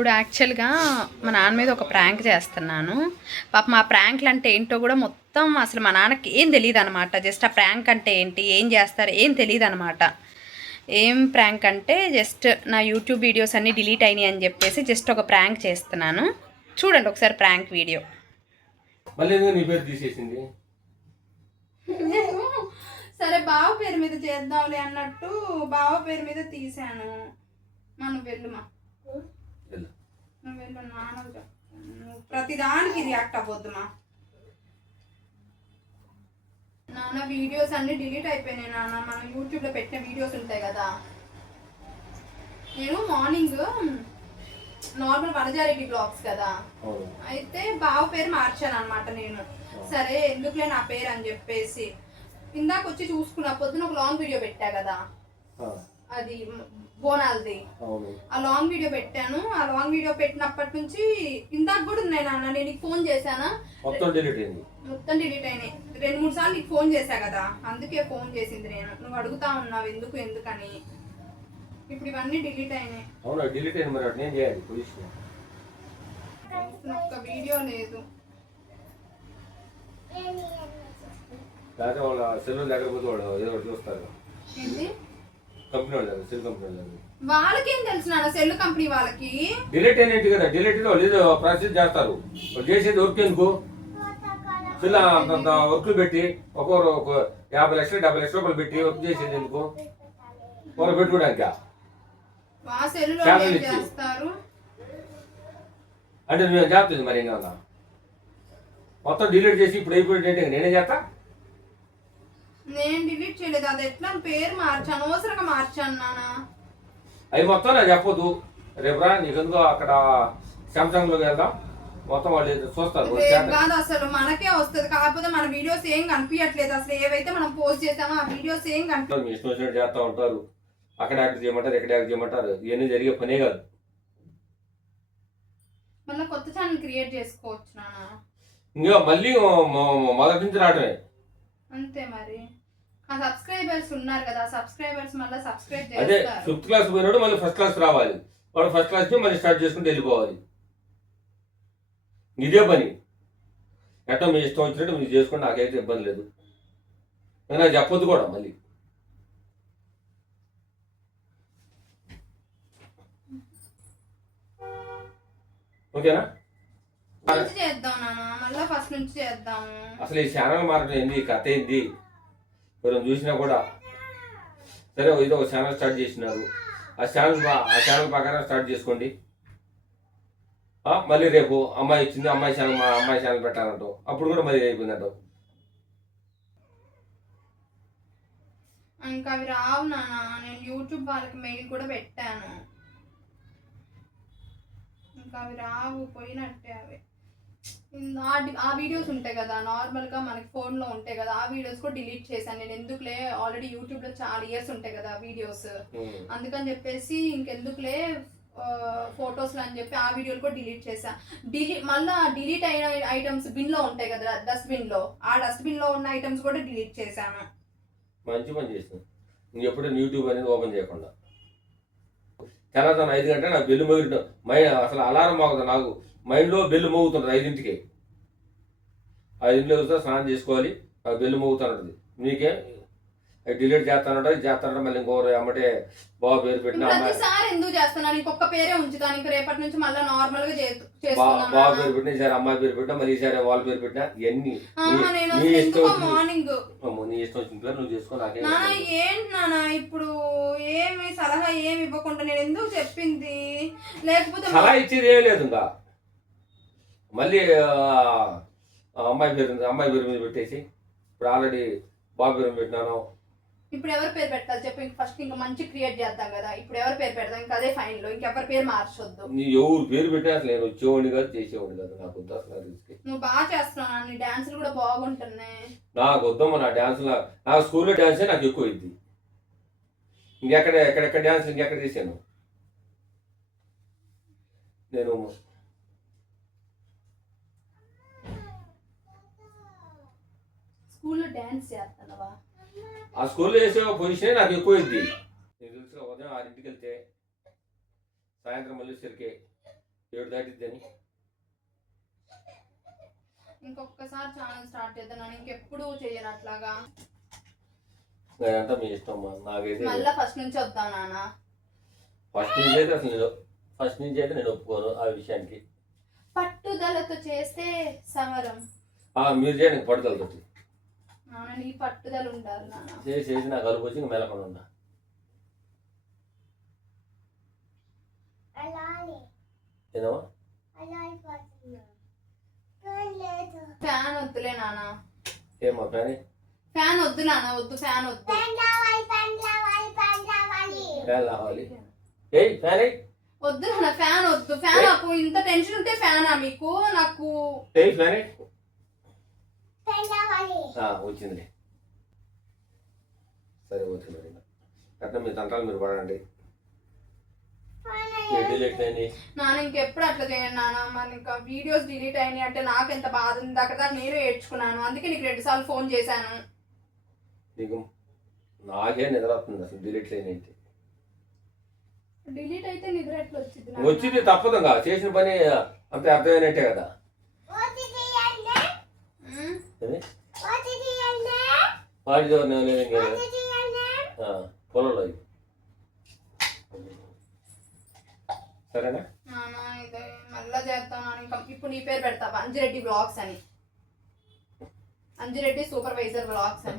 ఇప్పుడు యాక్చువల్గా మా నాన్న మీద ఒక ప్రాంక్ చేస్తున్నాను. పాప మా ప్రాంక్లు అంటే ఏంటో కూడా మొత్తం అసలు మా నాన్నకి ఏం తెలియదు అనమాట. జస్ట్ ఆ ప్రాంక్ అంటే ఏంటి, ఏం చేస్తారు ఏం తెలియదు అనమాట. ఏం ప్రాంక్ అంటే జస్ట్ నా యూట్యూబ్ వీడియోస్ అన్నీ డిలీట్ అయినాయి అని చెప్పేసి జస్ట్ ఒక ప్రాంక్ చేస్తున్నాను. చూడండి ఒకసారి ప్రాంక్ వీడియో. సరే బావ పేరు మీద చేద్దాంలే అన్నట్టు బావ పేరు మీద తీసాను. మనం వెళ్ళుమా, నువ్వు వెళ్ళు. నాన్న ప్రతిదానికి రియాక్ట్ అవ్వద్దుమా. నాన్న వీడియోస్ అన్ని డిలీట్ అయిపోయినాయి నాన్న. మనం యూట్యూబ్లో పెట్టిన వీడియోస్ ఉంటాయి కదా. నేను మార్నింగ్ నార్మల్ వనజారెడ్డి బ్లాగ్స్ కదా, అయితే బావ పేరు మార్చాను అనమాట నేను. సరే ఎందుకులే నా పేరు అని చెప్పేసి ఇందాక వచ్చి చూసుకున్నా. పొద్దున ఒక లాంగ్ వీడియో పెట్టా కదా, అది బోనాల్ది. ఆ లాంగ్ వీడియో పెట్టాను. ఆ లాంగ్ వీడియో పెట్టినప్పటి నుంచి ఇందాక కూడా ఉన్నాయి నాన్న. నేను నీకు ఫోన్ చేశానా, మొత్తం డిలీట్ అయినాయి. 2-3 సార్లు నీకు ఫోన్ చేశా కదా, అందుకే ఫోన్ చేసింది నేను. నువ్వు అడుగుతా ఉన్నావు ఎందుకని. ఇప్పుడు ఇవన్నీ డిలీట్ అయినాయి. ఒక్క వీడియో లేదు. వాళ్ళకేం తెలుసు నాన్న, సెల్ కంపెనీ వాళ్ళకి. డిలీట్ అయినట్టు కదా, డిలీట్ లేదు ప్రాసెస్ చేస్తారు. చేసేది వర్క్ ఎందుకు, పిల్ల అంత వర్క్లు పెట్టి ఒక్కొక్కరు 50 లక్షలు 70 లక్షల రూపాయలు పెట్టి వర్క్ చేసేది ఎందుకు, వాళ్ళు పెట్టుకోవడానికి అంటే నువ్వు చేస్తుంది. మరి ఏమన్నా మొత్తం డిలీట్ చేసి ఇప్పుడు అయిపోయిందంటే నేనే చేస్తా. నేను డిలీట్ చేయలేదు, అది ఎట్లా పేరు మార్చాను, అవసరంగా మార్చాను నాన్న. అవి మొత్తం నాకు చెప్పొద్దు. రేపు రా, నీకెందుకు అక్కడ సామ్సంగ్ లోకి వెళ్దాం, మొత్తం వాళ్ళు చూస్తారు. కాదు అసలు మనకే వస్తుంది, కాకపోతే మన వీడియోస్ ఏం కనిపించట్లేదు. అసలు ఏవైతే మనం పోస్ట్ చేసామో ఆ వీడియోస్ ఏం కనిపించలేదు. మీ ఇష్టం వచ్చినట్టు చేస్తూ ఉంటారు. అక్కడ యాక్ట్ చేయమంటారు, ఇక్కడ యాక్ట్ చేయమంటారు. ఇవన్నీ జరిగే పనే కాదు. మళ్ళీ కొత్త ఛానల్ క్రియేట్ చేసుకోవచ్చు నాన్న. ఇంకా మళ్ళీ మొదటి నుంచి రావటమే అంతే. మరి ఆ సబ్స్క్రైబర్స్ ఉన్నారు కదా, సబ్స్క్రైబర్స్ మళ్ళీ సబ్స్క్రైబ్ చేస్తారు. అదే 5th క్లాస్ పోయినాడు మళ్ళీ 1st క్లాస్ రావాలి. వాడు 1st క్లాస్ మళ్ళీ స్టార్ట్ చేసుకుంటూ వెళ్ళిపోవాలి. ఇదే పని. ఎట్టో మీ ఇష్టం వచ్చినట్టు మీరు చేసుకుంటే నాకైతే ఇబ్బంది లేదు. నాకు చెప్పొద్దు కూడా మళ్ళీ. ఓకేనా? అసలు ఈ ఛానల్ మారడం ఏంది, కథ ఏంది కొంచెం చూసినా కూడా. సరే ఏదో ఒక ఛానల్ స్టార్ట్ చేసినారు, ఆ ఛానల్ ప్రకారం స్టార్ట్ చేసుకోండి. మళ్ళీ రేపు అమ్మాయి వచ్చింది, అమ్మాయి ఛానల్ పెట్టాలంటావు, అప్పుడు కూడా మళ్ళీ అయిపోయిందంటావు. ఇంకా అవి రావు నాన్న. నేను యూట్యూబ్ వాళ్ళకి మెయిల్ కూడా పెట్టాను, ఇంకా అవి రావు, పోయినట్టే. అవి ఆ వీడియోస్ ఉంటాయి కదా, నార్మల్గా మనకి ఫోన్లో ఉంటాయి కదా, ఆ వీడియోస్ కూడా డిలీట్ చేశాను నేను. ఎందుకులే, ఆల్రెడీ యూట్యూబ్లో చాలా ఇయర్స్ ఉంటాయి కదా వీడియోస్, అందుకని చెప్పేసి ఇంకెందుకులే ఫొటోస్లో అని చెప్పి ఆ వీడియోలు కూడా డిలీట్ చేశా. మళ్ళీ డిలీట్ అయిన ఐటమ్స్ బిన్లో ఉంటాయి కదా, డస్ట్బిన్లో, ఆ డస్ట్బిన్లో ఉన్న ఐటమ్స్ కూడా డిలీట్ చేశాను. మంచి పని చేస్తాను. నువ్వు ఎప్పుడూ యూట్యూబ్ అనేది ఓపెన్ చేయకుండా. తెల్లదాన్ని 5 గంటల నాకు బెల్లు మోగిన అసలు అలారం మోగుతుంది. నాకు మైండ్లో బెల్లు మోగుతుంటుంది 5ంటికి. 5ంటిలో వస్తే స్నానం చేసుకోవాలి, నాకు బెల్లు మోగుతుంటుంది. నీకే డిలీట్ చేస్తానంటే మళ్ళీ ఇంకోరు అమ్మటే బావ పేరు పెట్టిన ఎందుకు చేస్తున్నాను, ఇంకొక పేరే ఉంచుతాను. ఇంకా రేపటి నుంచి మళ్ళీ నార్మల్ గా బావ పేరు పెట్టిన, ఈసారి అమ్మాయి పేరు పెట్టినా, మళ్ళీ ఈసారి వాళ్ళ పేరు పెట్టినా, ఇవన్నీ నీ ఇష్టం వచ్చిన పేరు నువ్వు చేసుకో. నాకే ఏంటి నాన్న ఇప్పుడు ఏమి సలహా ఏమి ఇవ్వకుండా నేను ఎందుకు చెప్పింది, లేకపోతే సలహా ఇచ్చేది ఏం లేదు. ఇంకా మళ్ళీ అమ్మాయి పేరు మీద పెట్టేసి, ఇప్పుడు ఆల్రెడీ బాబు పేరు పెట్టినాను. ఇప్పుడు ఎవరి పేరు పెట్టాలి చెప్పు. ఫస్ట్ ఇంకా మంచి క్రియేట్ చేద్దాం కదా, ఇప్పుడు ఎవరి పేరు పెడదాం, ఇంకా అదే ఫైన్ లో, ఇంకెవరి పేరు మార్చొద్దు. నీ ఎవరు పేరు పెట్టినా అసలు నేను వచ్చేవాడిని కాదు, చేసేవాడిని కాదు. నాకు వద్దు అసలు. నువ్వు బాగా చేస్తున్నావు, నీ డాన్సులు కూడా బాగుంటున్నాయి. నాకు వద్దమ్మా నా డాన్సులు. నాకు స్కూల్లో డాన్సే నాకు ఎక్కువ అయింది. ఎక్కడెక్కడ డాన్స్ ఇంకెక్కడ చేశాను నేను. స్కూల్లో డాన్స్ చేస్తున్నావా? ఆ స్కూల్లో చేసే పొజిషన్ నాకు ఎక్కువైంది. నీకు తెలుసు, ఉదయం 6ంటికి వెళ్తే సాయంత్రం మళ్ళీ సరికి 7 దాటిద్దని. ఇంకొకసారి ఛానల్ స్టార్ట్ చేద్దాం, ఇంకెప్పుడు చేయను అట్లాగా. అదంతా మీ ఇష్టం అమ్మా. నాకైతే మళ్ళా ఫస్ట్ నుంచి వద్దాం నాన్న. ఫస్ట్ నుంచి అయితే నేను ఒప్పుకోను ఆ విషయానికి. పట్టుదలతో చేస్తే సమరం. మీరు చేయండి పట్టుదలతో. నాన్న నీ పట్టుదల ఉండాలి నాన్న. చేసి నాకు కలుపు వచ్చి మెలకుండా ఉందా. ఏదమ్మా ఫ్యాన్ వద్దులే నాన్న. ఏమా ఫ్యాన్? ఫ్యాన్ వద్దు నాన్న, వద్దు ఫ్యాన్ వద్దు. ఫ్యాన్ రావాలి. ఏయ్ ఫ్యాన్ అయ్యి. వద్దు నాన్న ఫ్యాన్ వద్దు. ఫ్యాన్ నాకు ఇంత టెన్షన్ ఉంటే ఫ్యానా మీకు? నాకు ఏయ్ ఫ్యాన్ అయ్యి. వచ్చిందిలే. సరే వచ్చింది. అట్లా మీ తంటాలు మీరు పడండి. డిలీట్ అయింది నాన్న. ఇంకెప్పుడు అట్లా చేయండి నాన్న. మరి ఇంకా వీడియోస్ డిలీట్ అయినాయి అంటే నాకు ఎంత బాధ ఉంది. అక్కడ దాకా నేను ఏడ్చుకున్నాను. అందుకే నీకు 2 సార్లు ఫోన్ చేశాను. నీకు నాకే నిద్ర వస్తుంది అసలు. డిలీట్ అయినైతే డిలీట్ అయితే నిద్ర ఎట్లా వచ్చింది? వచ్చింది తప్పదుగా. చేసిన పని అంతే అర్థమైనట్టే కదా. వాటి పొలంలో ఇది. సరేనా? నాన్న ఇదే మళ్ళా చేస్తాను. ఇంకా ఇప్పుడు నీ పేరు పెడతావా? అంజిరెడ్డి బ్లాగ్స్ అని. అంజిరెడ్డి సూపర్వైజర్ బ్లాగ్స్ అని.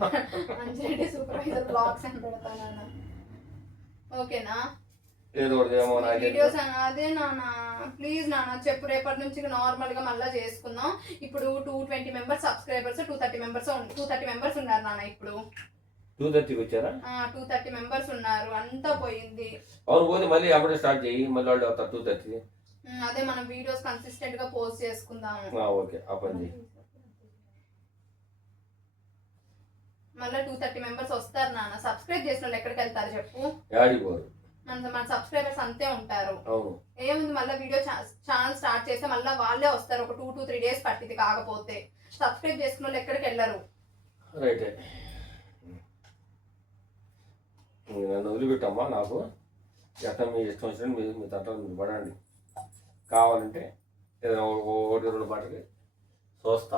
అంజిరెడ్డి సూపర్వైజర్ బ్లాగ్స్ అని పెడతాను. ఓకేనా? ఏదో ఒకటి ఏమో వీడియోస్ అదే నాన్న. ప్లీజ్ నాన్న చెప్పు. రేపటి నుంచి నార్మల్ గా మళ్ళీ చేసుకుందాం. ఇప్పుడు 220 మెంబర్స్ సబ్స్క్రైబర్స్, 230 మెంబర్స్ ఉన్నారు నాన్న. ఇప్పుడు 230 వచ్చారా? 230 మెంబర్స్ ఉన్నారు. అంతా పోయింది. అవును పోతే మళ్ళీ అప్పుడే స్టార్ట్ చేయి. మళ్ళీ వాళ్ళు అవుతారు 230. అదే మనం వీడియోస్ కన్సిస్టెంట్ గా పోస్ట్ చేసుకుందాము. ఓకే ఆ పని చేయి. మళ్ళీ 230 మెంబర్స్ వస్తారు నాన్న. సబ్స్క్రైబ్ చేసిన వాళ్ళు ఎక్కడికి వెళ్తారు చెప్పు? యాడికి పోరు. మన సబ్స్క్రైబర్స్ అంతే ఉంటారు. అవును. ఏముంది మళ్ళీ వీడియో ఛానల్ స్టార్ట్ చేస్తే మళ్ళీ వాళ్ళే వస్తారు. ఒక 2 to 3 days పట్టింది. కాకపోతే సబ్స్క్రైబ్ చేసుకున్న వాళ్ళు ఎక్కడికి వెళ్ళరు. రైటే. నన్ను వదిలిపెట్టమ్మా. నాకు ఎట్లా మీ ఇష్టం వచ్చినట్టు మీ తంటాలు మీరు పడండి. కావాలంటే ఏదైనా 1-2 పాటకి చూస్తా.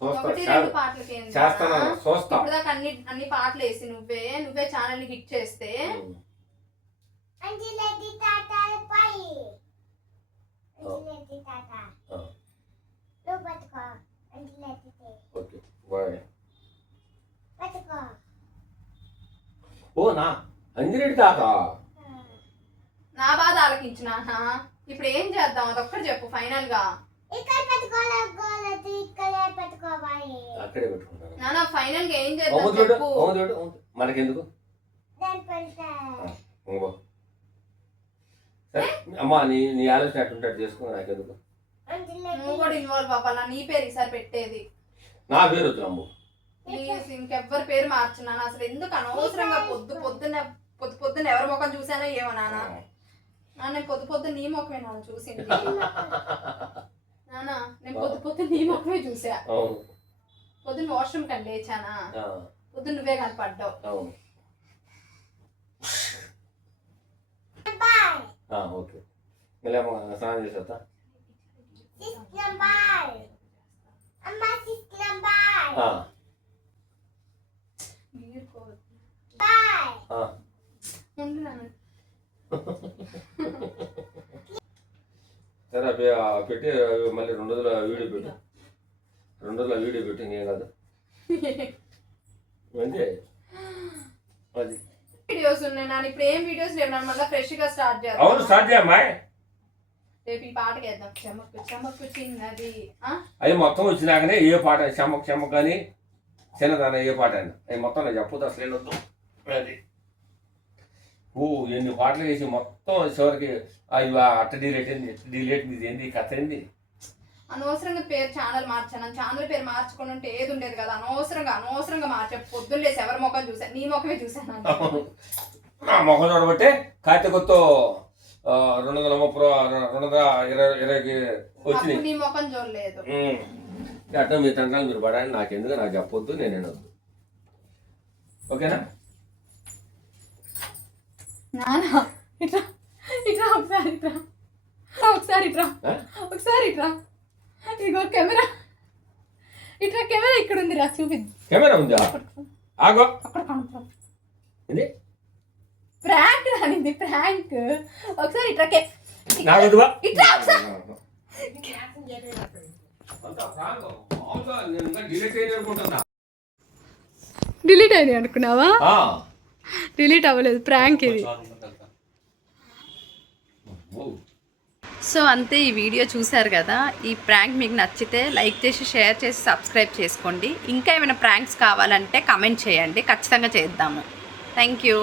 1-2 పాటలకి చేస్తాను. చూస్తా. ఇప్పుడు దాకా అన్ని పాటలు వేసి నువ్వే ఛానల్ ని హిట్ చేస్తే ఓకే బాయ్. ఓ నా అంజిరెడ్డి తాత నా బాధ ఆలకించు నాన్న. ఇప్పుడు ఏం చేద్దాం అదొక్కటి చెప్పు ఫైనల్ గా. అక్కడే పెట్టుకుంటాను నాన్న. ఫైనల్ గా ఏం చేద్దాం చెప్పు. మనకెందుకు? సరే అమ్మా నీ ఆలోచన అట్టుంటాడు చేసుకో. నాకెందుకు? నువ్వు కూడా ఇన్వాల్వ్ అవ్వాలా? నీ పేరు ఈసారి పెట్టేది. నా పేరు వద్దు అమ్ము. ప్లీజ్ ఇంకెవ్వరి పేరు మార్చున్నాను. అసలు ఎందుకు అనవసరంగా పొద్దున్న ఎవరి ముఖం చూసానో ఏమో నాన్న. నేను పొద్దున్న నీ ముఖమే నాన్న చూసింది. నాన్న నేను పొద్దున్న నీ ముఖమే చూసా. పొద్దున్న వాష్రూమ్ కండి లేచానా? పొద్దున్న నువ్వే కనపడ్డావు. ఓకే మళ్ళీ స్నానం చేసేస్తా. సరే పెట్టి మళ్ళీ 2 రోజుల వీడియో పెట్టు. 2 రోజుల వీడియో పెట్టి నేను కాదు అంతే. అది వీడియోస్ ఉన్నాయి నాన్న. ఇప్పుడు ఏం వీడియోస్ లేవు నాన్న. మళ్ళీ ఫ్రెష్ గా స్టార్ట్ చేద్దాం. అవును స్టార్ట్ చేయమ్మా. రేపు ఈ పాటకి వేద్దాం. చెమక్కు చెమక్కు చిన్నది. అవి మొత్తం వచ్చినాకనే ఏ పాట చెమక్ చెమక్ అని చిన్నదాన ఏ పాట అయినా అవి మొత్తం నాకు చెప్పదు అసలు వద్దు. అది ఎన్ని పాటలు వేసి మొత్తం చివరికి అవి అట్ట డిలేట్ ఇది ఏంది కథ ఏంది? అనవసరంగా పేరు ఛానల్ మార్చాను. ఛానల్ పేరు మార్చుకుని ఉంటే ఏది ఉండేది కదా. అనవసరంగా మార్చా. పొద్దున్న లేసి ఎవరి ముఖం చూసా? నీ ముఖమే చూసాను. నా ముఖం చూడబట్టే కార్తీకతో 220కి వచ్చినాయి. నీ ముఖం చూడలేదు. అట్లా మీ తండ్రి మీరు పడాలి. నాకెందుకు? నాకు చెప్పొద్దు. నేనేనొద్దు. ఓకేనా? నానా ఇట్లా ఒకసారి ఒకసారి ఇట్రా ఒకసారి ఇట్రా ఇగో కెమెరా ఇట్రా కెమెరా ఇక్కడ ఉంది రా చూపి కెమెరా ఉందా ఆగో అక్కడ కనుక్కో ఇది ప్రాంక్ రానిది ప్రాంక్ ఒకసారి ఇట్రా నాకు వద్దువా? ఇట్రా ఒకసారి అంతా ప్రాంక్. మామూలుగా నేను ఇంకా డిలీట్ అయ్యింది అనుకుంటున్నా. డిలీట్ అయింది అనుకున్నావా ఆ. డిలీట్ అవ్వలేదు ప్రాంక్ ఇది ఓ. సో అంతే, ఈ వీడియో చూశారు కదా. ఈ ప్రాంక్ మీకు నచ్చితే లైక్ చేసి షేర్ చేసి సబ్స్క్రైబ్ చేసుకోండి. ఇంకా ఏమైనా ప్రాంక్స్ కావాలంటే కమెంట్ చేయండి, ఖచ్చితంగా చేద్దాము. Thank you.